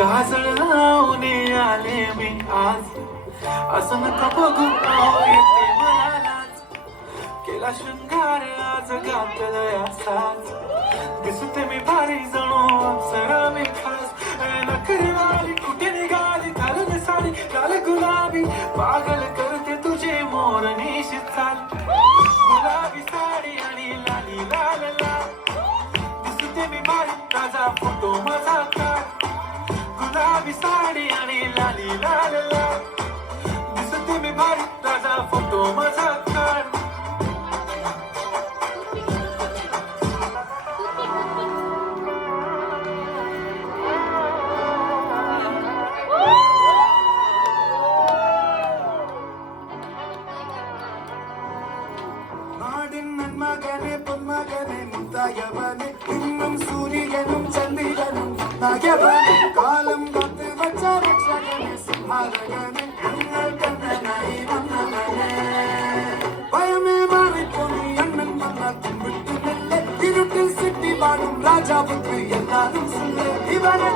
काजळ लावणे आले मी आज, असं नका बघू येते मला लाज. केला शृंगार आज घातलंय साज, दिसते मी भारी जणू अप्सरा मी खास. नखरी वाली कुठे निघाली घालून साडी लाल गुलाबी, पागल करते तुझे मोरनीशी चाल. गुलाबी साडी आणि लाली लाल लाल, दिसते मी भारी ताजा फोटो माझा काढ. गुलाबी साडी आणि लाली लाल लाल, दिसते मी भारी ताजा फोटो माझा काढ. மகனே பொன்மகனே முத்தாயவனே, இன்னும் சூரியனும் சந்திரனும் நகவனே, காலம் காத்து வச்ச ரட்சகனே சிம்ஹாரகனே, அண்ணல் கண்ணனாய் வந்தவனே. பயமே மாறி போனி அண்ணன் மன்னா கும்பிட்டு நெல்ல, இருட்டில் சிட்டி வாழும் ராஜாவுக்கு எல்லாரும் சொல்ல, இவனை